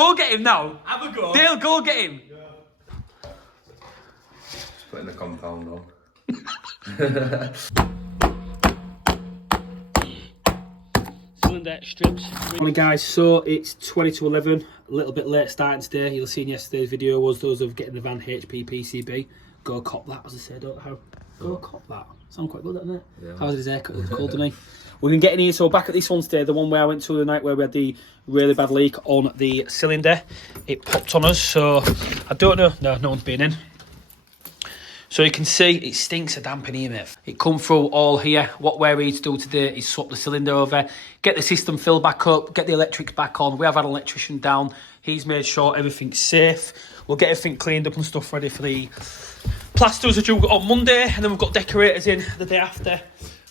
Go get him now. Have a go. Dale, go get him. Yeah. Just putting the compound on. Cylinder strips. Morning guys, so it's 20 to 11, a little bit late starting today. You'll see in yesterday's video was those of getting the van HP PCB. Go cop that, as I said, don't how? Go cop that. Sound quite good, doesn't it? Yeah. How's his haircut? It's cold, doesn't he? We're going to get in here, so back at this one today, the one where I went to the night where we had the really bad leak on the cylinder. It popped on us, so I don't know. No one's been in. So you can see it stinks of damp in here, mate. It come through all here. What we're here to do today is swap the cylinder over, get the system filled back up, get the electrics back on. We have had an electrician down. He's made sure everything's safe. We'll get everything cleaned up and stuff ready for the plasters are due on Monday, and then we've got decorators in the day after.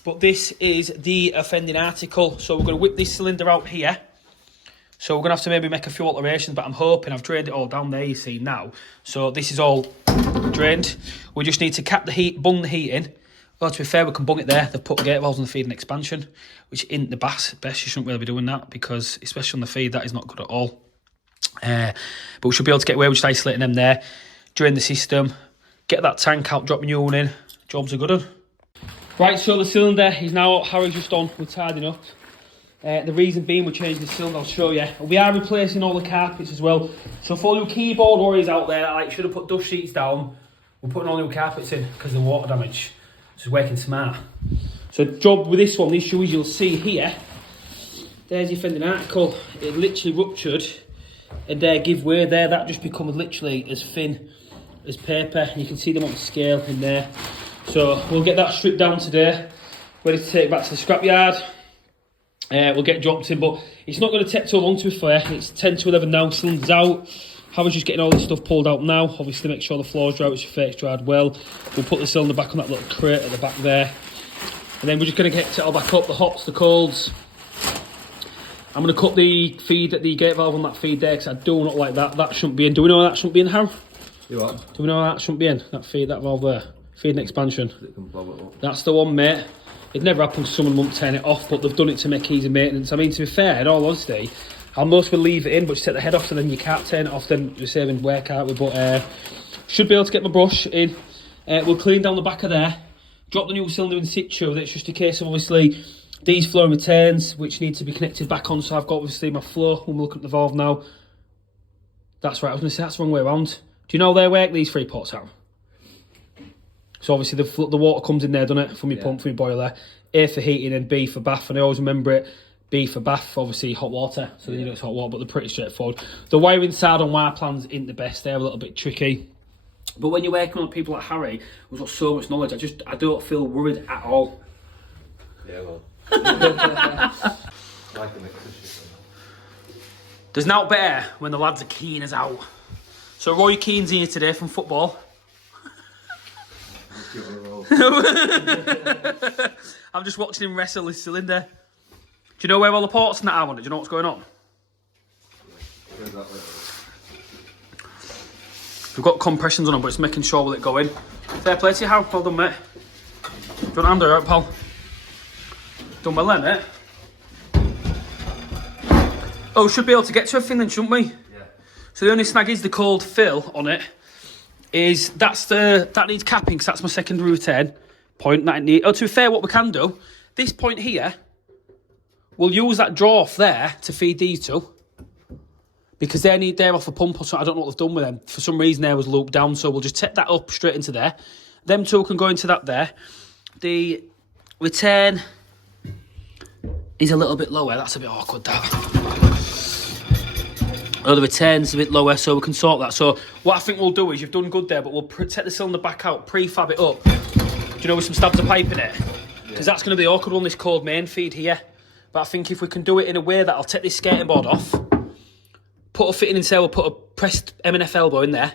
But this is the offending article. So we're going to whip this cylinder out here. So we're going to have to maybe make a few alterations, but I'm hoping I've drained it all down there, you see now. So this is all drained. We just need to cap the heat, bung the heat in. Well, to be fair, we can bung it there. They've put gate valves on the feed and expansion, which isn't the best. You shouldn't really be doing that because, especially on the feed, that is not good at all. But we should be able to get away with just isolating them there, drain the system, get that tank out, drop the new one in. Jobs are good on. Right, so the cylinder is now, Harry's just on, we're tidying up. The reason being we're changing the cylinder, I'll show you. We are replacing all the carpets as well. So for all you keyboard warriors out there, like should have put dust sheets down, we're putting all new carpets in because of the water damage. So it's working smart. So job with this one, these shoes you'll see here, there's your fending article. It literally ruptured and give way there. That just becomes literally as thin as paper. You can see them on the scale in there. So we'll get that stripped down today, ready to take back to the scrapyard. We'll get dropped in, but it's not going to take too long to be fair. It's 10 to 11 now, cylinder's out. Harry's just getting all this stuff pulled out now. Obviously make sure the floor's dry, which the fake's dried well. We'll put the cylinder back on that little crate at the back there. And then we're just going to get it all back up, the hots, the colds. I'm going to cut the feed at the gate valve on that feed there, because I do not like that. That shouldn't be in. Do we know that shouldn't be in, Harry? You what? Do we know that shouldn't be in? That feed, that valve there. Feed and expansion. That's the one, mate. It never happens someone won't turn it off, but they've done it to make easy maintenance. I mean, to be fair, in all honesty, I'll most will leave it in, but just take the head off so then you can't turn it off, then you're saving wear, can't we? But should be able to get my brush in. We'll clean down the back of there, drop the new cylinder in situ. That's just a case of obviously these flow returns, which need to be connected back on. So I've got obviously my flow when we look at the valve now. That's right, I was going to say that's the wrong way around. Do you know they work, these 3 pots out? So obviously the water comes in there, doesn't it, from your pump, from your boiler. A for heating and B for bath, and I always remember it. B for bath, obviously hot water, so then you know it's hot water, but they're pretty straightforward. The wiring side on wire plans isn't the best, they're a little bit tricky. But when you're working with people like Harry, who's got so much knowledge, I don't feel worried at all. Yeah, well. Like an electrician. There's now better when the lads are keen as out. So Roy Keane's here today from football. I'm just watching him wrestle his cylinder. Do you know where all the ports and that are on it? Do you know what's going on? We've got compressions on them, but it's making sure will it go in. Fair play to you, how well done, mate. Do you want a hand or out, pal? Done well then, mate. Oh, should be able to get to everything then, shouldn't we? Yeah. So the only snag is the cold fill on it. Is that needs capping because that's my secondary return point. To be fair, what we can do, this point here, we'll use that draw off there to feed these two because they're off a pump or something. I don't know what they've done with them. For some reason, there was looped down, so we'll just take that up straight into there. Them two can go into that there. The return is a little bit lower. That's a bit awkward, that. Oh, the return's a bit lower, so we can sort that. So what I think we'll do is, you've done good there, but we'll take the cylinder back out, prefab it up. Do you know, with some stabs of pipe in it? Because that's going to be the awkward one, this cold main feed here. But I think if we can do it in a way that I'll take this skating board off, put a fitting in there, we'll put a pressed M&F elbow in there,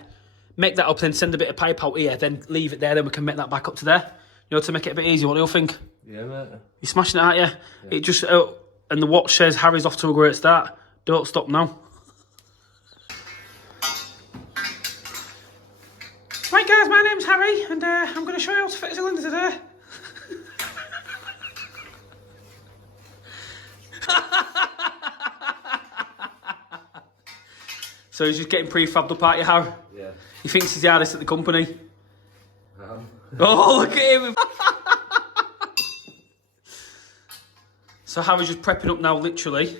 make that up, then send a bit of pipe out here, then leave it there, then we can make that back up to there. You know, to make it a bit easier. What do you think? Yeah, mate. You're smashing it, aren't you? Yeah. It just, and the watch says Harry's off to a great start. Don't stop now. Right guys, my name's Harry, and I'm going to show you how to fit a cylinder today. So he's just getting prefabbed up at you, Harry? Yeah. He thinks he's the hardest at the company. Oh, look at him! So Harry's just prepping up now, literally.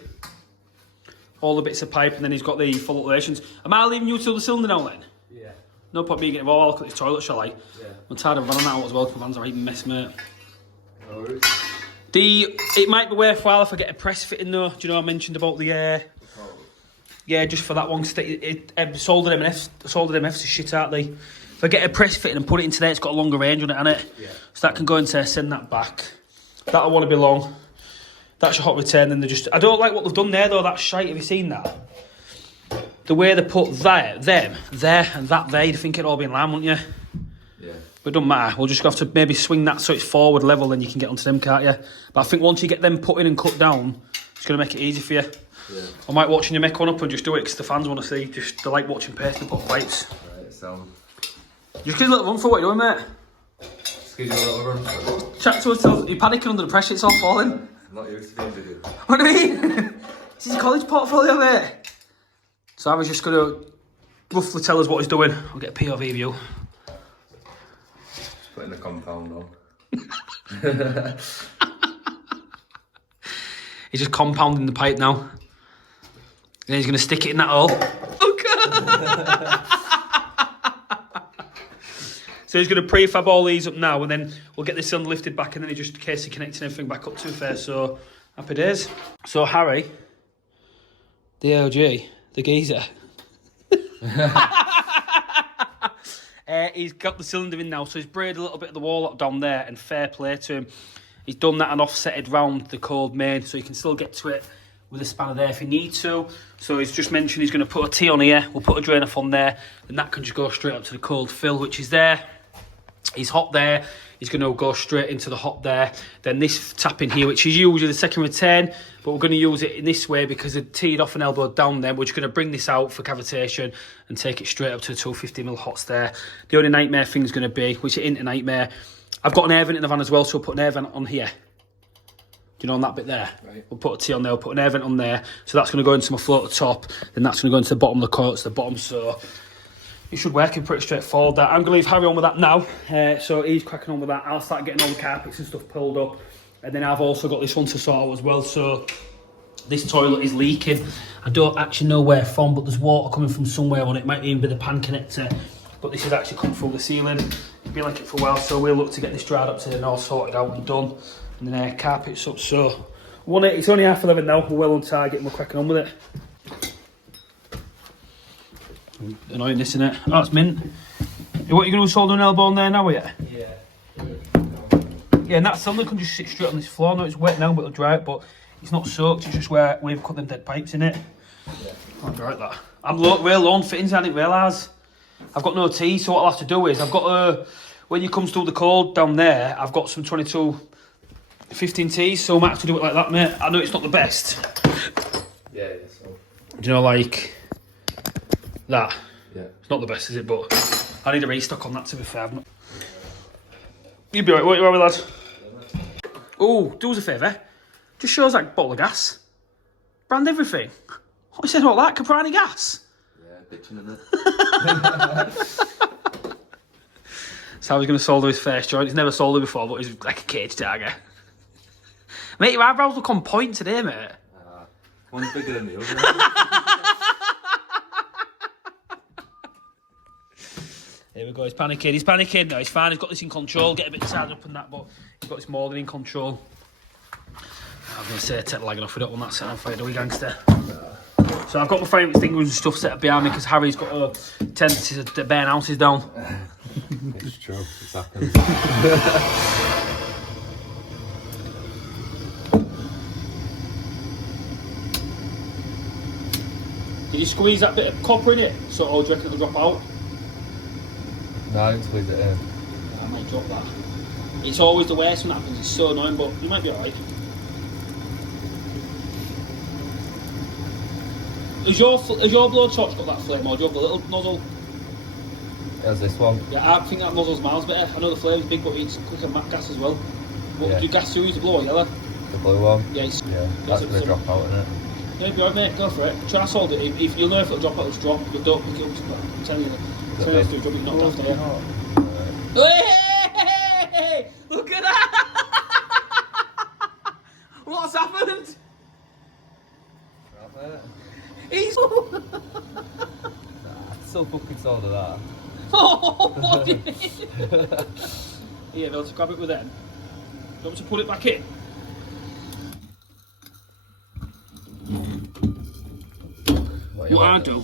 All the bits of pipe, and then he's got the full alterations. Am I leaving you till the cylinder now then? Yeah. No point me getting involved. I'll look at this toilet, shall I? Yeah. I'm tired of running out as well, because my van's a right mess, mate. No worries. It might be worthwhile if I get a press fitting though. Do you know I mentioned about the yeah, just for that one. Soldered MFs are shit, aren't they? If I get a press fitting and put it into there, it's got a longer range on it, hasn't it? Yeah. So that can go into send that back. That'll want to be long. That's your hot return. Then they just. I don't like what they've done there though. That shite. Have you seen that? The way they put them, there, and that there. You'd think it'd all be in line, wouldn't you? Yeah. But it doesn't matter. We'll just have to maybe swing that so it's forward level, then you can get onto them, can't you? But I think once you get them put in and cut down, it's going to make it easy for you. Yeah. I might watching you make one up and just do it because the fans want to see. They like watching paste and put pipes. Right, so. Just give us a little run for what you're doing, mate. Just give you a little run. Chat to us. You're panicking under the pressure. It's all falling. I'm not used to the interview. What do you mean? This is a college portfolio, mate. So I was just going to roughly tell us what he's doing. I'll get a POV view. Just putting the compound on. He's just compounding the pipe now. Then he's going to stick it in that hole. So he's going to prefab all these up now, and then we'll get this cylinder lifted back, and then he just in case he connecting everything back up to fair. So happy days. So Harry, the OG, the geezer. He's got the cylinder in now, so he's braided a little bit of the wall up down there, and fair play to him. He's done that and offsetted round the cold main, so you can still get to it with a spanner there if you need to. So he's just mentioned he's going to put a T on here, we'll put a drain off on there, and that can just go straight up to the cold fill, which is there. He's hot there, he's going to go straight into the hot there. Then this tap in here, which is usually the second return, but we're going to use it in this way because it's teed off and elbowed down there. We're just going to bring this out for cavitation and take it straight up to the 250mm hots there. The only nightmare thing is going to be, which ain't a nightmare, I've got an air vent in the van as well, so we'll put an air vent on here. Do you know on that bit there? Right. We'll put a T on there, we'll put an air vent on there, so that's going to go into my float at the top, then that's going to go into the bottom of the coat, to the bottom, so it should work in pretty straightforward there. I'm going to leave Harry on with that now, so he's cracking on with that. I'll start getting all the carpets and stuff pulled up, and then I've also got this one to sort out as well. So this toilet is leaking. I don't actually know where from, but there's water coming from somewhere on it. It might even be the pan connector, but this has actually come through the ceiling. It's been like it for a while, so we'll look to get this dried up today and all sorted out and done, and then carpets up. So it's only 11:30 now, we're well on target and we're cracking on with it. Annoying this, isn't it? Oh, it's mint. What are you going to solder an elbow on there now, are you? Yeah. Yeah, and that cylinder can just sit straight on this floor. No, it's wet now, but it'll dry it, but it's not soaked, it's just where we've cut them dead pipes in it. Yeah. I'll dry that. I'm real low on fittings, I didn't realise. I've got no T, so what I'll have to do is, I've got when you come through the cold down there, I've got some 22 15 Ts, so I might have to do it like that, mate. I know it's not the best. Yeah, so. Do you know, like that? Yeah. It's not the best, is it? But I need a restock on that, to be fair. You'll be alright, won't you, Robbie, lad? Oh, do us a favour. Just show us that bottle of gas. Brand everything. What you said about that? Caprani gas? Yeah, bitching in it. So he's going to solder his first joint. He's never soldered before, but he's like a cage tiger. Mate, your eyebrows look on point today, mate. One's bigger than the other. Here we go, he's panicking. He's panicking. No, he's fine. He's got this in control. Get a bit tied up and that, but he's got this more than in control. I was going to say, take the leg off. We don't want that set on fire, do we, gangster? So I've got my fire extinguishers and stuff set up behind me because Harry's got a tendency to burn houses down. It's true. It's happened. Can you squeeze that bit of copper in it? So, or do you reckon it'll drop out? No, I didn't squeeze it in. I might drop that. It's always the worst when that happens. It's so annoying, but you might be alright. Has your blowtorch got that flame, or do you have the little nozzle? How's this one? Yeah, I think that nozzle's miles better. I know the flame's big, but it's quicker gas as well. But Yeah. do gas use the blow or yellow? The blue one? Yeah, Yeah, that's going to drop out, isn't it? Yeah, be alright, mate. Go for it. Try solder it. If you'll know if it'll drop, it'll drop. But don't pick it up. I'm telling you. So you have to drop it knocked off there. Hey! Look at that! What's happened? He's So fucking solid that. oh, what did he? Here, Bill, to grab it with them. You want me to put it back in? What I do?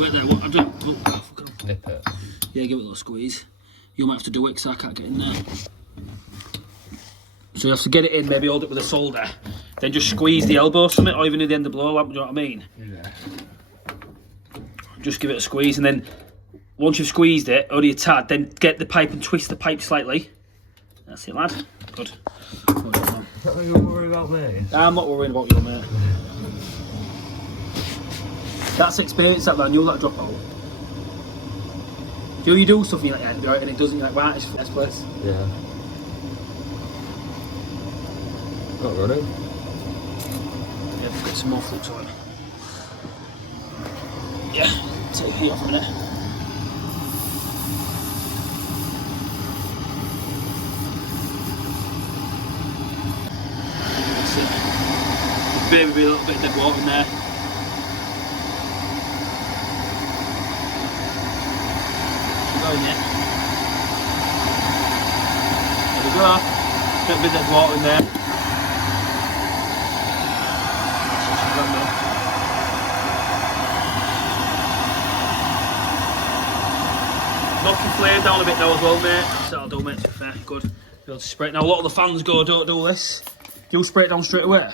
Wait there, what I do? Oh, Nip it. yeah, give it a little squeeze. You might have to do it because I can't get in there. So you have to get it in, maybe hold it with a solder, then just squeeze the elbow from it, or even at the end of the blow lamp, do you know what I mean? Yeah. Just give it a squeeze, and then once you've squeezed it, only a tad, then get the pipe and twist the pipe slightly. That's it, lad. Good. What are you worried about me? I'm not worrying about you, mate. That's experience, that man. You'll let it drop out. You do stuff and you're like, yeah, and it doesn't, you're like, right, it's the best place. Yeah. Not running. Yeah, get some more flux on. Yeah, take the heat off a minute. That's it. Maybe a little bit of dead water in there. Going there. There we go. Little bit of dead water in there. Knocking flame down a bit now as well, mate. That's what I'll do, mate, to be fair. Good. Be able to spray it. Now, a lot of the fans go, don't do this. Do you spray it down straight away?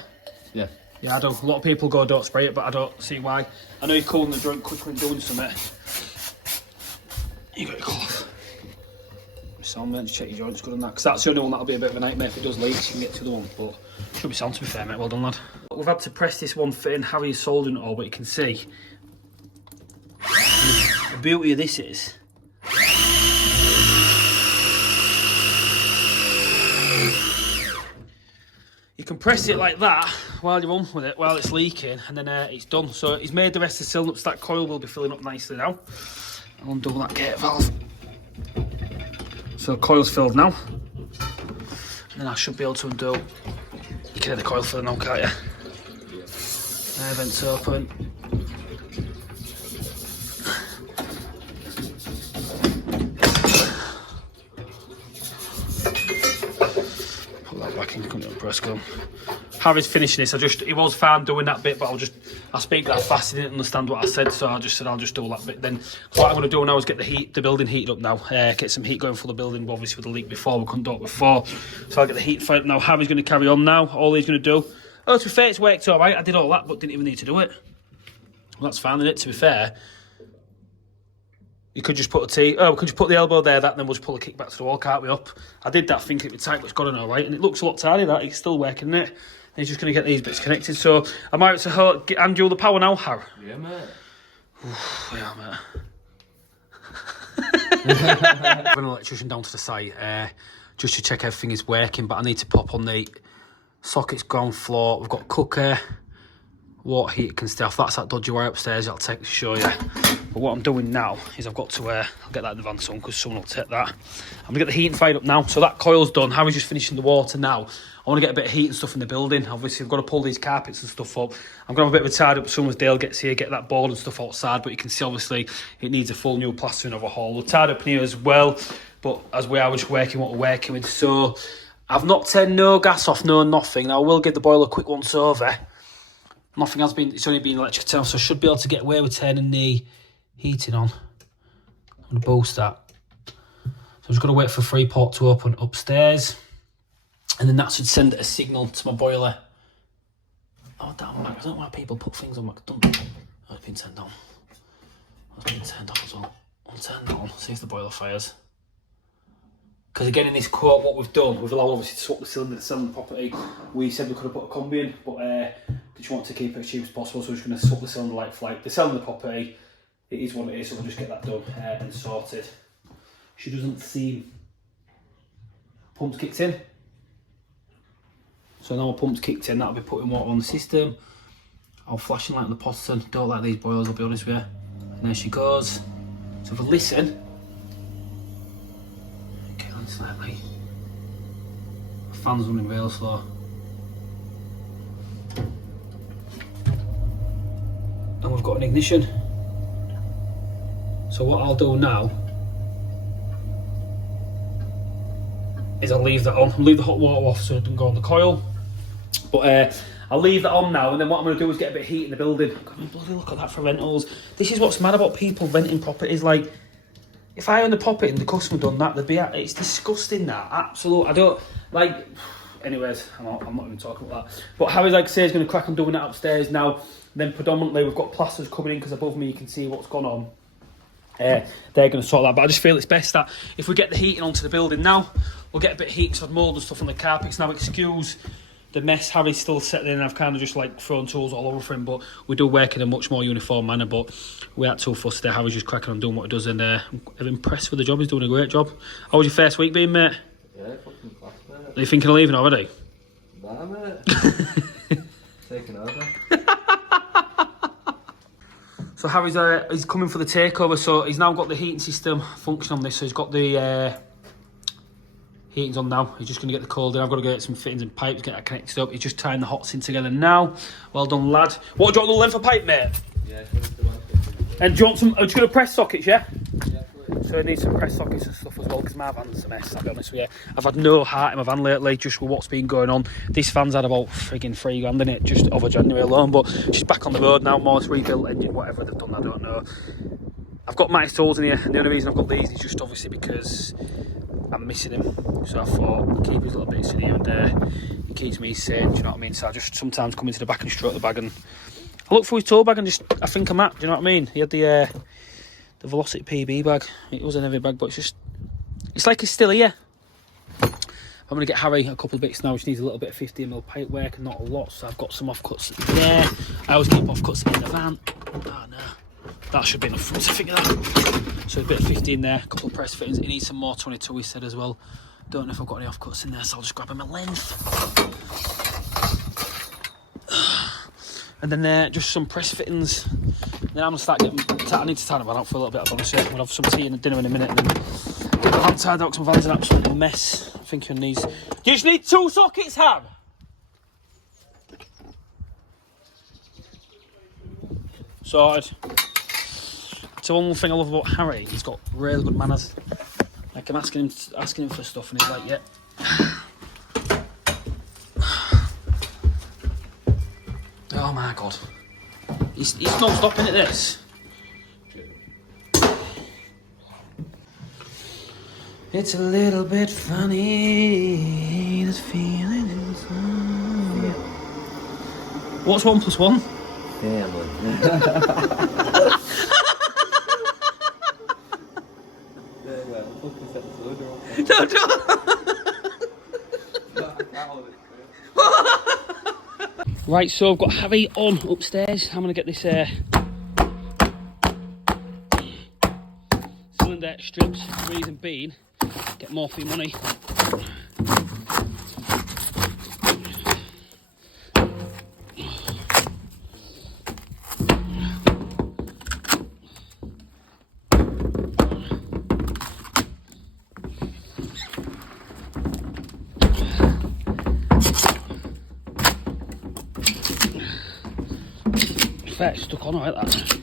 Yeah. Yeah, I do. A lot of people go, don't spray it, but I don't see why. I know you're cooling the drink quick when doing something. You got your cloth. Sound, mate, just check your joints good on that. Because that's the only one that'll be a bit of a nightmare. If it does leak, you can get to the one. But should be sound, to be fair, mate. Well done, lad. We've had to press this one fit in. Harry's soldering it all, but you can see. The beauty of this is. You can press it like that while you're on with it, while it's leaking, and then it's done. So he's made the rest of the cylinder up, so that coil will be filling up nicely now. I'll undo that gate valve. So the coil's filled now. And then I should be able to undo. You can hear the coil filling now, can't you? Air vents open. Back in, couldn't do a press go. Harry's finishing this. He was fine doing that bit, but I speak that fast, he didn't understand what I said, so I just said I'll just do that bit. Then what I'm going to do now is get the building heated up now, get some heat going for the building. Obviously with the leak before, we couldn't do it before, so I'll get the heat fired up now. Harry's going to carry on now. All he's going to do. Oh, to be fair, it's worked all right. I did all that, but didn't even need to do it. Well, that's fine, isn't it? To be fair. You could just put we could just put the elbow there, and then we'll just pull the kick back to the wall, can't we, up? I did that thinking it would tight, but it's got on all right, and it looks a lot tighter, that. It's still working, isn't it? And he's just going to get these bits connected, so I might have to hand you the power now, Har. Yeah, mate. Yeah, mate. I've an electrician down to the site, just to check everything is working, but I need to pop on the sockets, ground floor. We've got cooker, water heater can stay off. That's that dodgy wire upstairs, I'll take to show you. But what I'm doing now is I've got to, I'll get that in the van soon because someone will take that. I'm going to get the heating fired up now. So that coil's done. Harry's just finishing the water now. I want to get a bit of heat and stuff in the building. Obviously, I've got to pull these carpets and stuff up. I'm going to have a bit of a tidy up as soon as Dale gets here, get that board and stuff outside. But you can see, obviously, it needs a full new plastering overhaul. We'll tidy up in here as well. But as we are just working what we're working with. So I've not turned no gas off, no nothing. Now, I will give the boiler a quick once over. Nothing has been, it's only been electric turn, so I should be able to get away with turning the heating on. I'm going to boost that. So I'm just going to wait for Freeport to open upstairs. And then that should send a signal to my boiler. Oh, damn, Mac. I don't know why people put things on Mac. Don't. Oh, it's been turned on. It's been turned on as well. I'll turn that on, see if the boiler fires. Because again, in this quote, what we've done, we've allowed obviously to swap the cylinder to sell the property. We said we could have put a combi in, but did you want to keep it as cheap as possible? So we're just going to swap the cylinder like flight. They're selling the property. It is what it is, so we'll just get that done and sorted. She doesn't seem... Pump's kicked in. So now my pump's kicked in, that'll be putting water on the system. All flashing light on the Potterton. Don't like these boilers, I'll be honest with you. And there she goes. So if I listen, get on slightly. The fan's running real slow. And we've got an ignition. So what I'll do now is I'll leave that on. I'll leave the hot water off so it doesn't go on the coil. But I'll leave that on now, and then what I'm going to do is get a bit of heat in the building. God, bloody look at that for rentals. This is what's mad about people renting properties. Like, if I own the property and the customer done that, they'd be it's disgusting. That absolute. I don't like. Anyways, I'm not even talking about that. But Harry's like say he's going to crack on doing that upstairs now. Then predominantly we've got plasters coming in because above me you can see what's gone on. They're going to sort that, but I just feel it's best that if we get the heating onto the building now, we'll get a bit of heat because I've mould and stuff on the carpets now. Excuse the mess. Harry's still settling in. I've kind of just like thrown tools all over for him, but we do work in a much more uniform manner. But we had too fussed there. Harry's just cracking on doing what he does, and I'm impressed with the job. He's doing a great job. How was your first week being, mate? Yeah, fucking class, mate. Are you thinking of leaving already? Nah, mate. Taking over. So Harry's he's coming for the takeover, so he's now got the heating system function on this, so he's got the heating's on now. He's just going to get the cold in. I've got to get some fittings and pipes, get that connected up. He's just tying the hots in together now. Well done, lad. What, do you want the length of pipe, mate? Yeah, and do you want some, are you going to press sockets, yeah? Yeah, please. So I need some press sockets and stuff as well, because my van's a mess, I'll be honest with you. I've had no heart in my van lately, just with what's been going on. This van's had about frigging $3,000 in it, just over January alone, but she's back on the road now, more rebuilt engine, whatever they've done, I don't know. I've got Matty's tools in here, and the only reason I've got these is just obviously because I'm missing him. So I thought, keep his little bits in here and he keeps me sane, do you know what I mean? So I just sometimes come into the back and stroke the bag, and I look for his tool bag and just, I think I'm at, do you know what I mean? He had the Velocity PB bag. It was a heavy bag, but it's just, it's like it's still here. I'm going to get Harry a couple of bits now, which needs a little bit of 15mm pipe work and not a lot, so I've got some offcuts there. I always keep offcuts in the van. Oh no, that should be enough for us to figure that. So a bit of 15 there, a couple of press fittings. He needs some more 22, he said as well. Don't know if I've got any offcuts in there, so I'll just grab him a length. And then just some press fittings. Then I'm going to start getting, I need to tie the van out for a little bit, I'll honestly. We'll have some tea and dinner in a minute, and then get the van tied out because my van's an absolute mess. I'm thinking these. Do you just need 2 sockets, Ham? Sorted. So one thing I love about Harry, he's got really good manners. Like I'm asking him for stuff, and he's like, "Yeah." Oh my god, he's not stopping at this. It's a little bit funny, this feeling inside. What's 1 + 1? Damn, man. Don't. Right, so I've got Harry on upstairs. I'm going to get this cylinder stripped. Reason being, get more for your money. Fair, it's stuck on like that.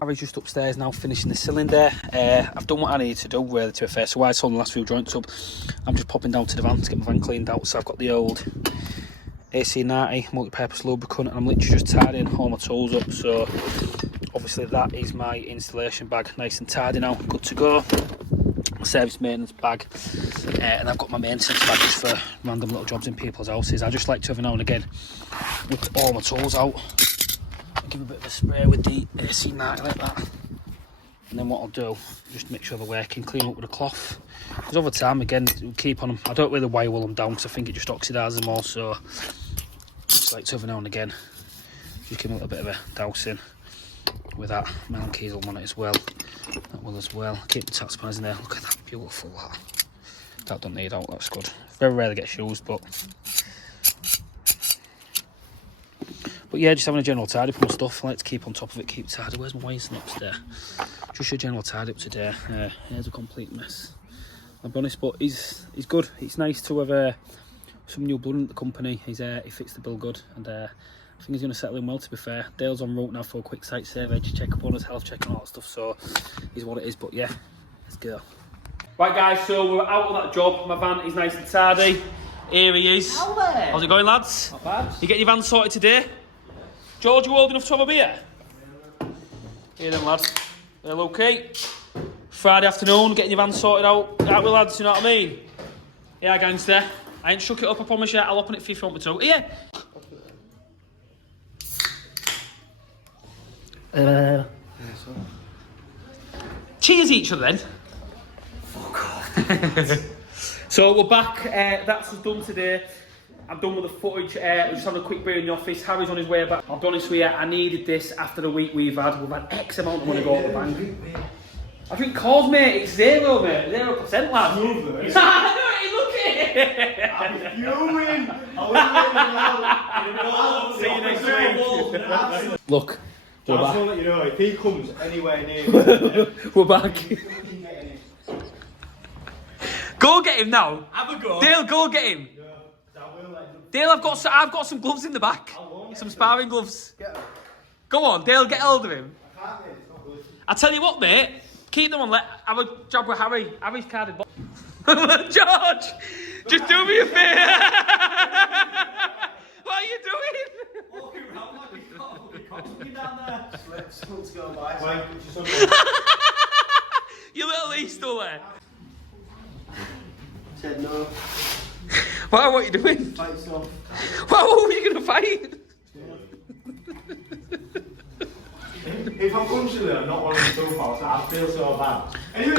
Harry's just upstairs now finishing the cylinder. I've done what I need to do really, to be fair, so I sold the last few joints up. I'm just popping down to the van to get my van cleaned out. So I've got the old AC90 multi-purpose lubricant, and I'm literally just tidying all my tools up. So obviously that is my installation bag, nice and tidy now, good to go. Service maintenance bag, and I've got my maintenance bag just for random little jobs in people's houses. I just like to every now and again whip all my tools out, give a bit of a spray with the AC90 like that. And then what I'll do, just make sure they're working, clean up with a cloth. Because over time, again, we'll keep on them. I don't really wire wool them down because I think it just oxidises them all. So just like to every now and again, just give them a little bit of a dousing with that melon kiesel on it as well. That will as well. Keep the tap spanners in there. Look at that, beautiful that. That don't need out, that's good. Very rarely gets used, but yeah, just having a general tidy up on stuff. I like to keep on top of it, keep tidy. Where's my wires next there? Just a general tidy up today. Here's a complete mess, I'll be honest, but he's good. It's nice to have some new blood in the company. He fits the bill good, and I think he's going to settle in well, to be fair. Dale's en route now for a quick site survey, just check up on his health, check and all that stuff, so he's what it is, but yeah, let's go. Right guys, so we're out of that job. My van is nice and tidy. Here he is. Hello. How's it going, lads? Not bad. You getting your van sorted today? George, you old enough to have a beer? Here then, lads. They're okay. Friday afternoon, getting your van sorted out. Right, we lads, you know what I mean? Yeah, gangster. I ain't shook it up, I promise you. I'll open it for you if you want me to. Here. Cheers each other then. Fuck off. So we're back. That's us done today. I'm done with the footage. We're just having a quick break in the office. Harry's on his way back. I'll be honest with you, I needed this after the week we've had. We've had X amount of money go to the bank. I drink calls, mate. It's 0, mate. 0%, lad. I know it. Look at it. I'm fuming. See you next week. Look. I just want to let you know, if he comes anywhere near me, we're back. Go get him now. Have a go. Dale, go get him. Dale, I've got some gloves in the back. Some sparring gloves. Go on, Dale, get hold of him. I can't, mate. It's not good. I tell you what, mate. Keep them on. Have a job with Harry. Harry's carded. George, just do me a favour. What are you doing? Walking around like a cock down there. Let's go by. You little Easterly. Said no. What are you doing? Fight stuff. What were you going to fight? If I'm punching them, I'm not one of the two parts. I feel so bad. Anyway,